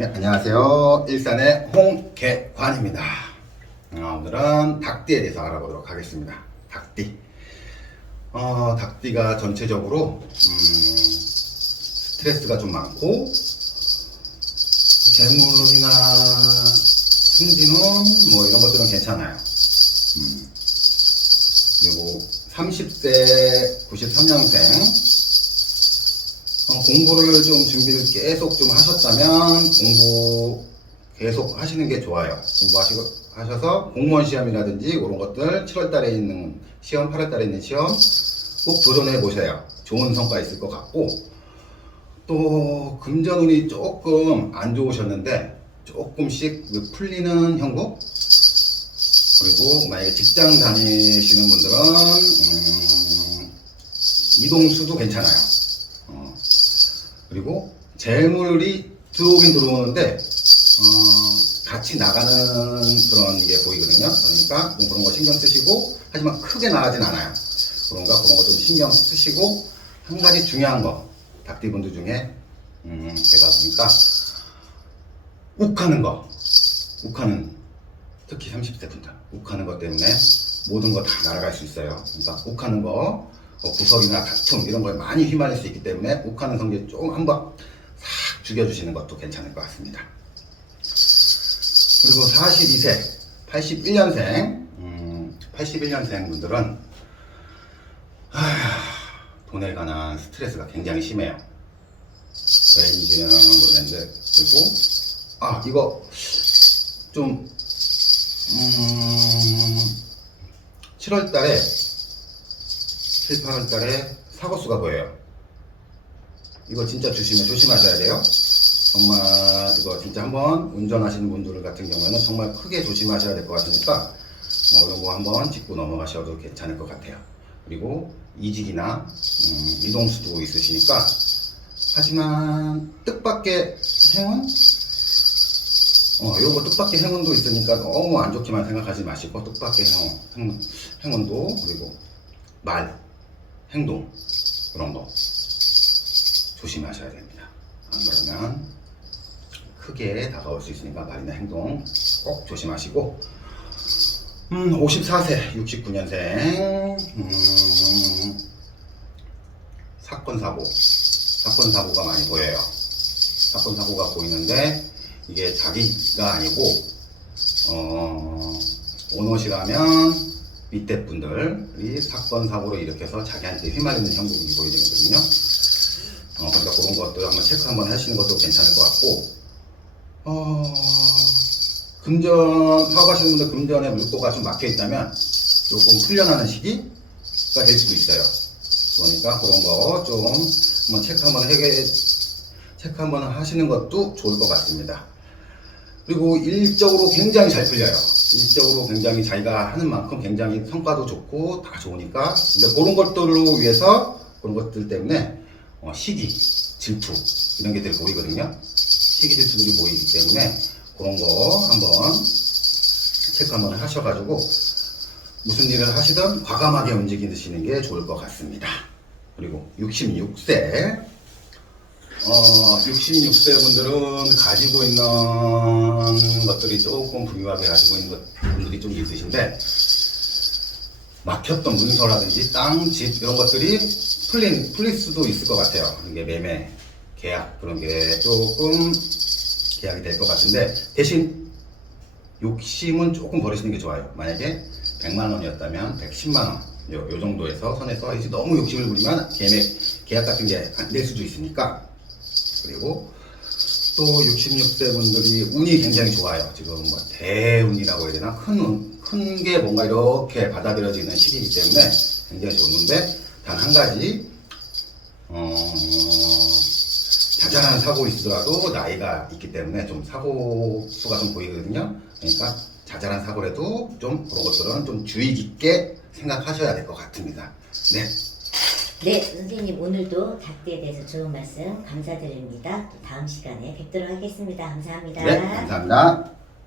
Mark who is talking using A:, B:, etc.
A: 안녕하세요. 일산의 홍계관입니다. 어, 오늘은 닭띠에 대해서 알아보도록 하겠습니다. 닭띠. 어, 닭띠가 전체적으로 음, 스트레스가 좀 많고 재물이나 승진운 뭐 이런 것들은 괜찮아요. 음. 그리고 30세 93년생 어, 공부를 좀 준비를 계속 좀 하셨다면 공부 계속 하시는 게 좋아요. 공부하시고 하셔서 공무원 시험이라든지 이런 것들 7월 달에 있는 시험, 8월 달에 있는 시험 꼭 도전해 보세요. 좋은 성과 있을 것 같고 또 금전운이 조금 안 좋으셨는데 조금씩 그 풀리는 형국 그리고 만약에 직장 다니시는 분들은 음, 이동수도 괜찮아요. 어, 그리고 재물이 들어오긴 들어오는데 어, 같이 나가는 그런 게 보이거든요. 그러니까 좀 그런 거 신경 쓰시고 하지만 크게 나가진 않아요. 그런가 그런 거 좀 신경 쓰시고 한 가지 중요한 거 닭띠분들 중에 음, 제가 보니까 욱하는 거 욱하는 특히 30대 분들 욱하는 것 때문에 모든 거 다 날아갈 수 있어요. 그러니까 욱하는 거 어, 구설이나 다툼 이런 거에 많이 휘말릴 수 있기 때문에 욱하는 성질 좀 한번 싹 죽여주시는 것도 괜찮을 것 같습니다. 그리고 42세, 81년생, 음, 81년생 분들은 아휴, 돈에 관한 스트레스가 굉장히 심해요. 왜인지는 모르겠는데 그리고 아 이거 좀 음, 7월 달에 7, 8월 달에 사고수가 보여요. 이거 진짜 조심해, 조심하셔야 돼요. 정말 이거 진짜 한번 운전하시는 분들 같은 경우에는 정말 크게 조심하셔야 될 것 같으니까 뭐 이런 거 한번 짚고 넘어가셔도 괜찮을 것 같아요. 그리고 이직이나 음, 이동수도 있으시니까 하지만 뜻밖의 행운? 어, 요거 뜻밖의 행운도 있으니까 너무 안 좋게만 생각하지 마시고 뜻밖의 행운, 행, 행운도 그리고 말, 행동 그런 거 조심하셔야 됩니다. 안 그러면 크게 다가올 수 있으니까 말이나 행동 꼭 조심하시고 음, 54세 69년생 음, 사건 사고 사건 사고가 많이 보여요. 사건 사고가 보이는데 이게 자기가 아니고 어, 오롯이라면 밑에 분들이 사건 사고로 일으켜서 자기한테 휘말리는 형국이 보이거든요. 어, 그러니까 그런 것들 한번 체크 한번 하시는 것도 괜찮을 것 같고 어, 금전 사업하시는 분들 금전에 물꼬가 좀 막혀 있다면 조금 풀려나는 시기가 될 수도 있어요. 그러니까 그런 거 좀 한번 체크 한번 해게 체크 한번 하시는 것도 좋을 것 같습니다. 그리고 일적으로 굉장히 잘 풀려요. 일적으로 굉장히 자기가 하는 만큼 굉장히 성과도 좋고 다 좋으니까 근데 그런 것들로 위해서 그런 것들 때문에 어, 시기, 질투 이런 게들 보이거든요. 시기 질투들이 보이기 때문에 그런 거 한번 체크 한번 하셔가지고 무슨 일을 하시든 과감하게 움직이시는 게 좋을 것 같습니다. 그리고 66세 어, 66세 분들은 가지고 있는 것들이 조금 부유하게 가지고 있는 것, 분들이 좀 있으신데, 막혔던 문서라든지 땅, 집, 이런 것들이 풀린, 풀릴 수도 있을 것 같아요. 이게 매매, 계약, 그런 게 조금 계약이 될 것 같은데, 대신 욕심은 조금 버리시는 게 좋아요. 만약에 100만 원이었다면 110만 원. 요, 요 정도에서 선에서 이제 너무 욕심을 부리면 계획, 계약 같은 게 안 될 수도 있으니까 그리고 또 66세 분들이 운이 굉장히 좋아요. 지금 뭐 대운이라고 해야 되나? 큰 운, 큰 게 뭔가 이렇게 받아들여지는 시기이기 때문에 굉장히 좋은데 단 한 가지 어, 자잘한 사고 있더라도 나이가 있기 때문에 좀 사고 수가 좀 보이거든요. 그러니까 자잘한 사고라도 좀 그런 것들은 좀 주의 깊게 생각하셔야 될 것 같습니다.
B: 네. 네, 선생님 오늘도 닭띠에 대해서 좋은 말씀 감사드립니다. 또 다음 시간에 뵙도록 하겠습니다. 감사합니다.
A: 네, 감사합니다.